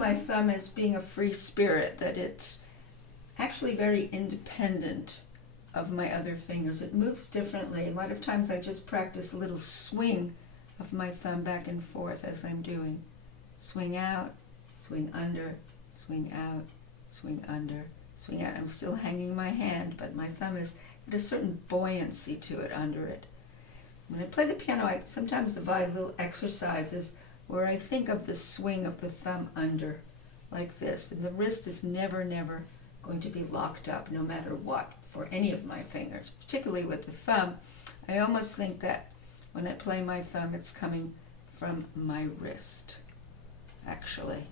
my thumb as being a free spirit, that it's actually very independent of my other fingers. It moves differently. A lot of times I just practice a little swing of my thumb back and forth as I'm doing. Swing out, swing under, swing out, swing under, swing out. I'm still hanging my hand, but my thumb is at a certain buoyancy to it under it. When I play the piano, I sometimes devise little exercises where I think of the swing of the thumb under, like this. And the wrist is never, never going to be locked up, no matter what, for any of my fingers. Particularly with the thumb, I almost think that when I play my thumb, it's coming from my wrist, actually.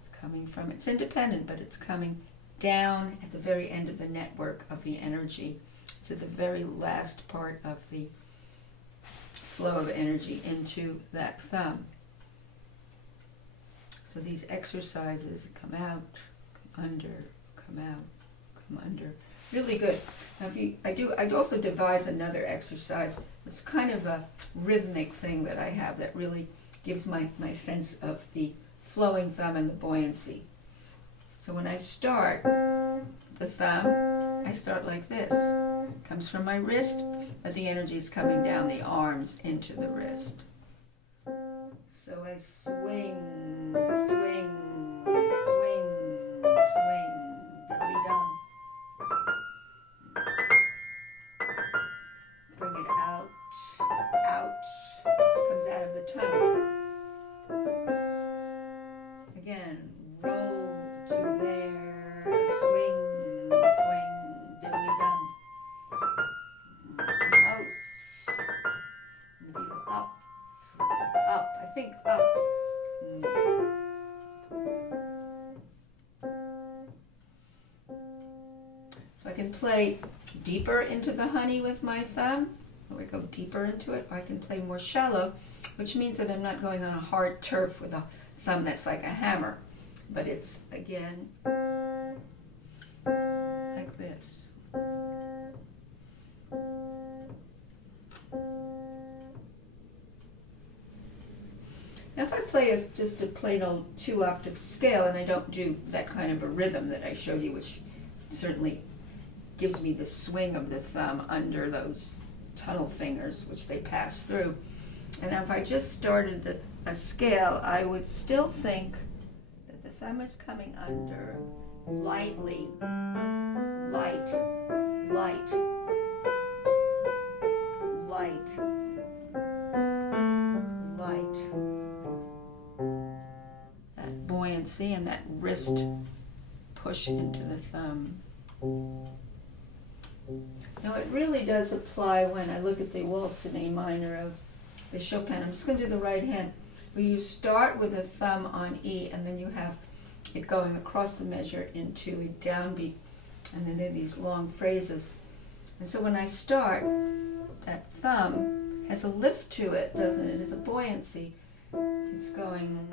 It's coming from, it's independent, but it's coming down at the very end of the network of the energy. It's at the very last part of the flow of energy into that thumb. So these exercises come out, come under, come out, come under. Really good. Now I'd also devise another exercise. It's kind of a rhythmic thing that I have that really gives my sense of the flowing thumb and the buoyancy. So when I start the thumb, I start like this. It comes from my wrist, but the energy is coming down the arms into the wrist. So I swing, swing, swing, swing, diddly-dum. Bring it out, out, comes out of the tunnel. Again, roll to there, swing, swing, diddly-dum. Mouse, needle up, up, I think up. So I can play deeper into the honey with my thumb, or we go deeper into it, or I can play more shallow, which means that I'm not going on a hard turf with a thumb that's like a hammer, but it's, again, like this. Now if I play as just a plain old 2-octave scale, and I don't do that kind of a rhythm that I showed you, which certainly gives me the swing of the thumb under those tunnel fingers, which they pass through. And if I just started a scale, I would still think that the thumb is coming under lightly, light, light, light, light. That buoyancy and that wrist push into the thumb. Now it really does apply when I look at the waltz in A minor of the Chopin. I'm just going to do the right hand, where you start with a thumb on E, and then you have it going across the measure into a downbeat, and then there are these long phrases. And so when I start, that thumb has a lift to it, doesn't it? It has a buoyancy. It's going,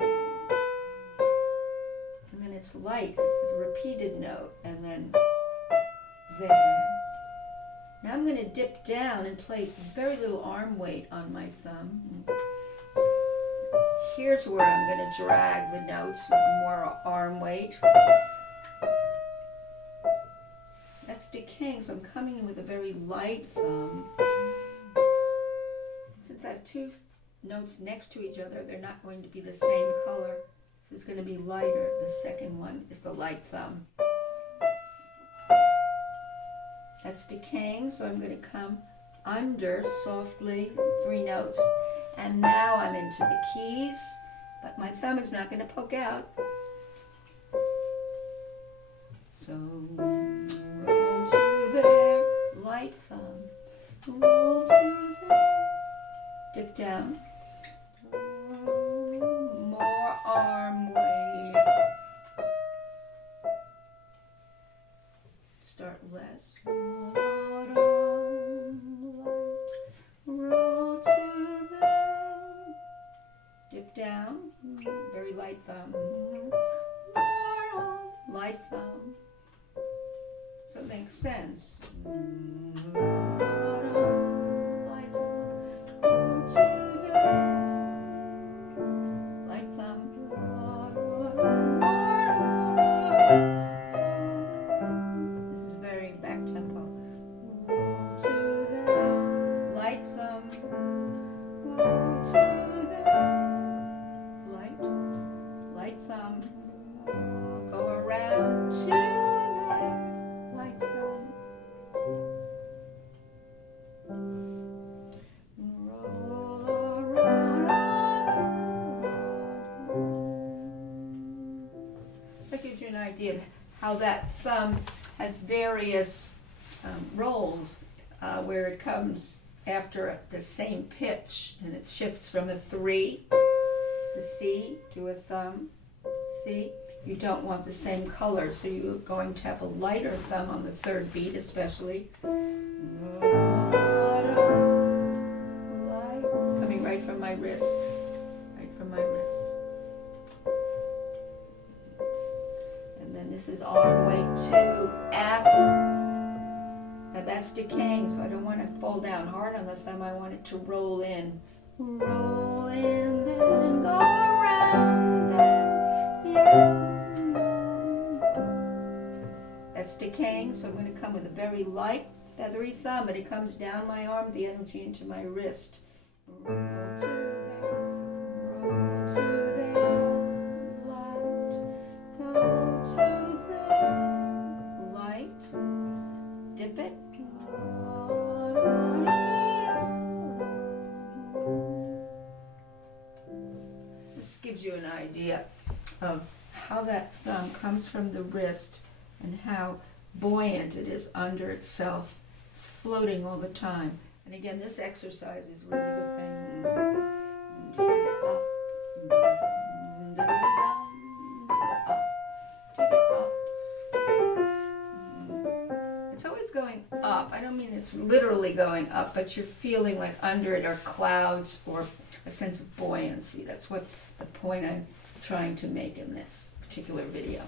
and then it's light, it's a repeated note, and then there. Now I'm going to dip down and play very little arm weight on my thumb. Here's where I'm going to drag the notes with more arm weight. That's decaying, so I'm coming in with a very light thumb. Since I have two notes next to each other, they're not going to be the same color. This is going to be lighter. The second one is the light thumb. That's decaying, so I'm going to come under softly, 3 notes, and now I'm into the keys, but my thumb is not going to poke out. So, roll to there, light thumb, roll to there, dip down, more arm weight, start less. Roll to there, dip down, very light thumb, light thumb, so it makes sense. Light, roll to there, light thumb, light thumb, go around to the light thumb, roll around. That gives you an idea of how that thumb has various rolls where it comes after the same pitch, and it shifts from a 3, the C, to a thumb, C. You don't want the same color, so you're going to have a lighter thumb on the 3rd beat especially. Light, coming right from my wrist, right from my wrist. And then this is all the way to F. Now that's decaying, so I don't want to fall down hard on the thumb. I want it to roll in. Roll in and go around and that's decaying, so I'm going to come with a very light, feathery thumb, but it comes down my arm, the energy into my wrist. Roll to there, light, go to there, light, dip it. This gives you an idea of how that thumb comes from the wrist and how buoyant it is under itself. It's floating all the time. And again, this exercise is a really good thing. It's always going up. I don't mean it's literally going up, but you're feeling like under it are clouds or a sense of buoyancy. That's what the point I'm trying to make in this particular video.